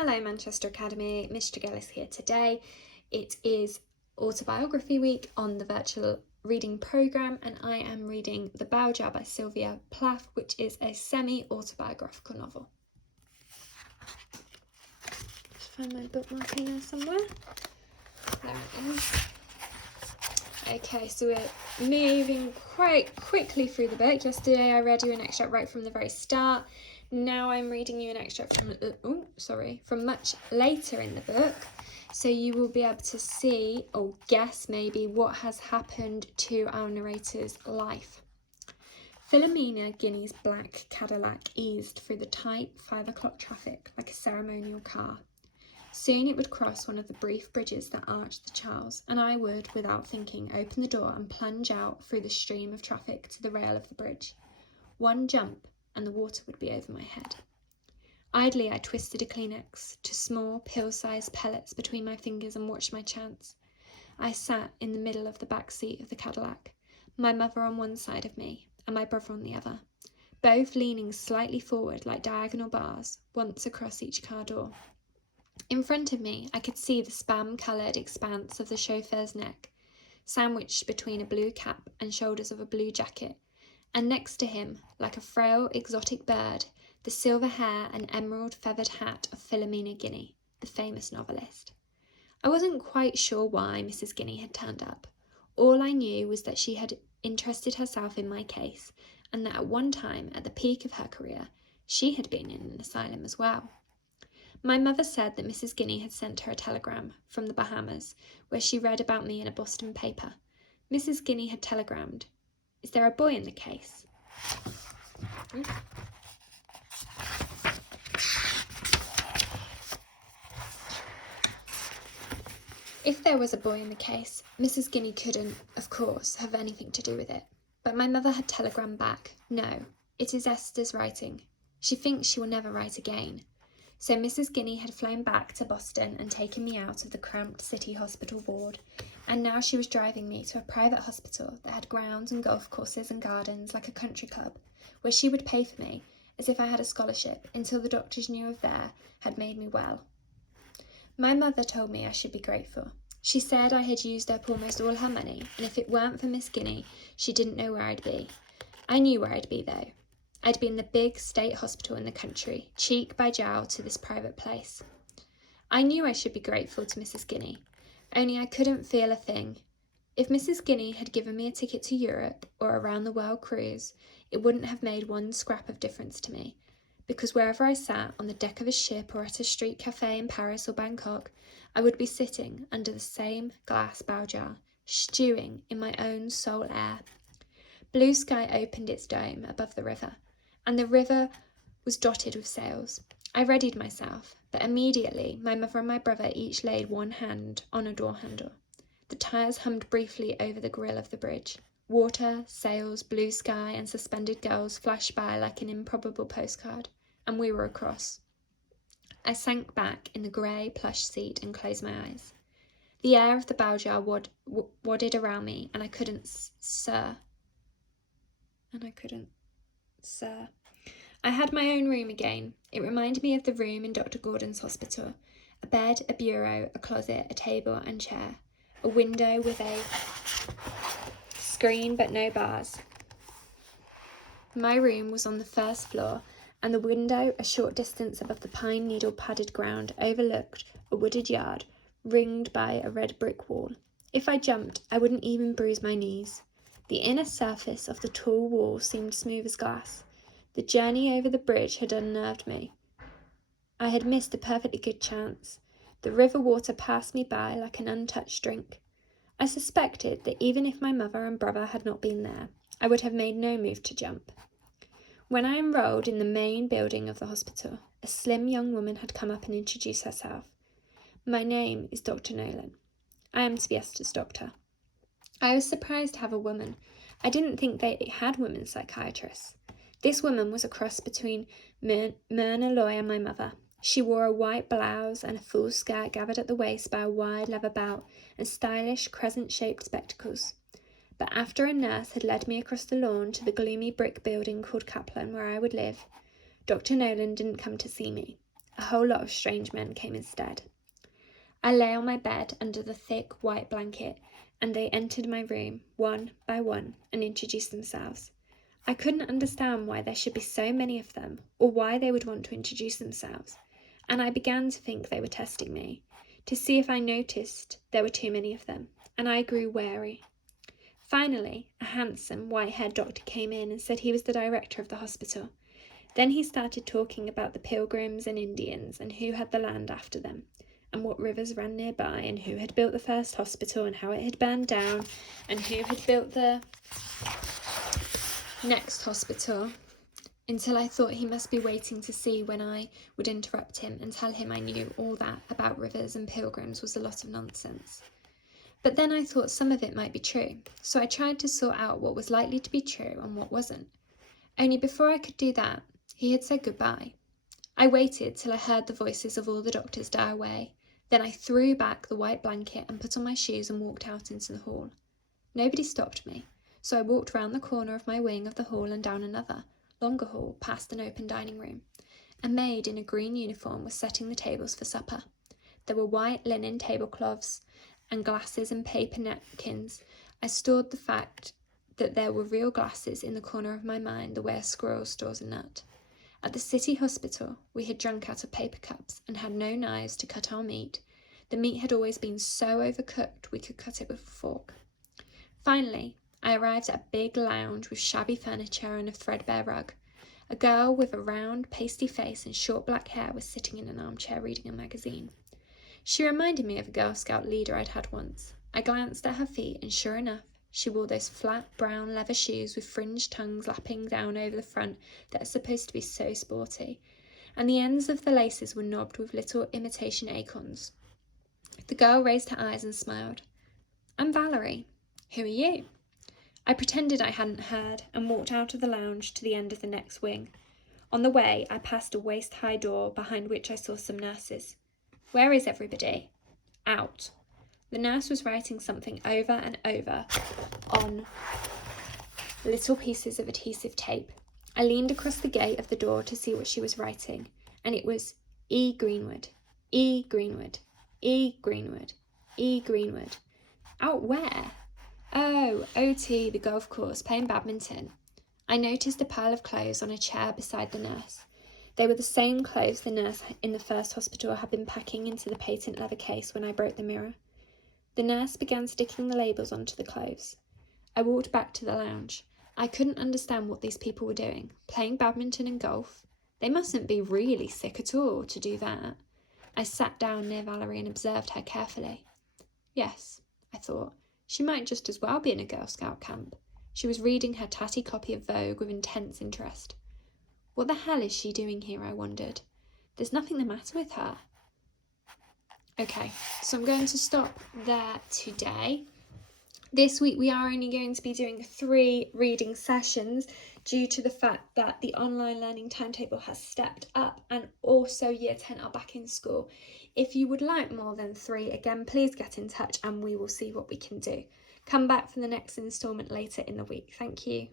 Hello Manchester Academy, Miss Tregelles here today. It is Autobiography Week on the virtual reading programme and I am reading The Bow Jar by Syvia Plath, which is a semi-autobiographical novel. Just find my bookmark in there somewhere. There it is. Okay, so we're moving quite quickly through the book. Yesterday I read you an extract right from the very start. Now I'm reading you an extract from much later in the book. So you will be able to see or guess maybe what has happened to our narrator's life. Philomena Guinea's black Cadillac eased through the tight 5 o'clock traffic like a ceremonial car. Soon it would cross one of the brief bridges that arched the Charles, and I would, without thinking, open the door and plunge out through the stream of traffic to the rail of the bridge. One jump, and the water would be over my head. Idly, I twisted a Kleenex to small, pill-sized pellets between my fingers and watched my chance. I sat in the middle of the back seat of the Cadillac, my mother on one side of me, and my brother on the other, both leaning slightly forward like diagonal bars, once across each car door. In front of me, I could see the spam-coloured expanse of the chauffeur's neck, sandwiched between a blue cap and shoulders of a blue jacket, and next to him, like a frail exotic bird, the silver hair and emerald feathered hat of Philomena Guinea, the famous novelist. I wasn't quite sure why Mrs. Guinea had turned up. All I knew was that she had interested herself in my case, and that at one time, at the peak of her career, she had been in an asylum as well. My mother said that Mrs. Guinea had sent her a telegram from the Bahamas, where she read about me in a Boston paper. Mrs. Guinea had telegrammed, "Is there a boy in the case?" If there was a boy in the case, Mrs. Guinea couldn't, of course, have anything to do with it. But my mother had telegrammed back, "No, it is Esther's writing. She thinks she will never write again." So Mrs. Guinea had flown back to Boston and taken me out of the cramped city hospital ward, and now she was driving me to a private hospital that had grounds and golf courses and gardens like a country club, where she would pay for me, as if I had a scholarship, until the doctors knew of there had made me well. My mother told me I should be grateful. She said I had used up almost all her money, and if it weren't for Miss Guinea, she didn't know where I'd be. I knew where I'd be, though. I'd be in the big state hospital in the country, cheek by jowl to this private place. I knew I should be grateful to Mrs. Guinea, only I couldn't feel a thing. If Mrs. Guinea had given me a ticket to Europe or a round-the-world cruise, it wouldn't have made one scrap of difference to me, because wherever I sat, on the deck of a ship or at a street cafe in Paris or Bangkok, I would be sitting under the same glass bow jar, stewing in my own soul air. Blue sky opened its dome above the river, and the river was dotted with sails. I readied myself, but immediately my mother and my brother each laid one hand on a door handle. The tyres hummed briefly over the grill of the bridge. Water, sails, blue sky, and suspended gulls flashed by like an improbable postcard, and we were across. I sank back in the grey plush seat and closed my eyes. The air of the bow jar wadded around me, and I couldn't stir. I had my own room again. It reminded me of the room in Dr. Gordon's hospital. A bed, a bureau, a closet, a table and chair. A window with a screen but no bars. My room was on the first floor, and the window, a short distance above the pine needle padded ground, overlooked a wooded yard, ringed by a red brick wall. If I jumped, I wouldn't even bruise my knees. The inner surface of the tall wall seemed smooth as glass. The journey over the bridge had unnerved me. I had missed a perfectly good chance. The river water passed me by like an untouched drink. I suspected that even if my mother and brother had not been there, I would have made no move to jump. When I enrolled in the main building of the hospital, a slim young woman had come up and introduced herself. "My name is Dr. Nolan. I am to be Esther's doctor." I was surprised to have a woman. I didn't think they had women psychiatrists. This woman was a cross between Myrna Loy and my mother. She wore a white blouse and a full skirt gathered at the waist by a wide leather belt and stylish crescent-shaped spectacles. But after a nurse had led me across the lawn to the gloomy brick building called Kaplan, where I would live, Dr. Nolan didn't come to see me. A whole lot of strange men came instead. I lay on my bed under the thick white blanket, and they entered my room, one by one, and introduced themselves. I couldn't understand why there should be so many of them, or why they would want to introduce themselves, and I began to think they were testing me, to see if I noticed there were too many of them, and I grew wary. Finally, a handsome, white-haired doctor came in and said he was the director of the hospital. Then he started talking about the Pilgrims and Indians and who had the land after them, and what rivers ran nearby, and who had built the first hospital and how it had burned down, and who had built the next hospital, until I thought he must be waiting to see when I would interrupt him and tell him I knew all that about rivers and pilgrims was a lot of nonsense. But then I thought some of it might be true, so I tried to sort out what was likely to be true and what wasn't. Only before I could do that, he had said goodbye. I waited till I heard the voices of all the doctors die away. Then I threw back the white blanket and put on my shoes and walked out into the hall. Nobody stopped me, so I walked round the corner of my wing of the hall and down another, longer hall, past an open dining room. A maid in a green uniform was setting the tables for supper. There were white linen tablecloths and glasses and paper napkins. I stored the fact that there were real glasses in the corner of my mind, the way a squirrel stores a nut. At the city hospital, we had drunk out of paper cups and had no knives to cut our meat. The meat had always been so overcooked we could cut it with a fork. Finally, I arrived at a big lounge with shabby furniture and a threadbare rug. A girl with a round, pasty face and short black hair was sitting in an armchair reading a magazine. She reminded me of a Girl Scout leader I'd had once. I glanced at her feet, and sure enough, she wore those flat brown leather shoes with fringed tongues lapping down over the front that are supposed to be so sporty, and the ends of the laces were knobbed with little imitation acorns. The girl raised her eyes and smiled. "I'm Valerie. Who are you?" I pretended I hadn't heard and walked out of the lounge to the end of the next wing. On the way, I passed a waist-high door behind which I saw some nurses. "Where is everybody?" "Out." The nurse was writing something over and over on little pieces of adhesive tape. I leaned across the gate of the door to see what she was writing, and it was E. Greenwood, E. Greenwood, E. Greenwood, E. Greenwood. Out where? Oh, OT, the golf course, playing badminton. I noticed a pile of clothes on a chair beside the nurse. They were the same clothes the nurse in the first hospital had been packing into the patent leather case when I broke the mirror. The nurse began sticking the labels onto the clothes. I walked back to the lounge. I couldn't understand what these people were doing. Playing badminton and golf? They mustn't be really sick at all to do that. I sat down near Valerie and observed her carefully. Yes, I thought, she might just as well be in a Girl Scout camp. She was reading her tatty copy of Vogue with intense interest. What the hell is she doing here, I wondered. There's nothing the matter with her. Okay, so I'm going to stop there today. This week we are only going to be doing 3 reading sessions due to the fact that the online learning timetable has stepped up and also Year 10 are back in school. If you would like more than 3, again, please get in touch and we will see what we can do. Come back for the next instalment later in the week. Thank you.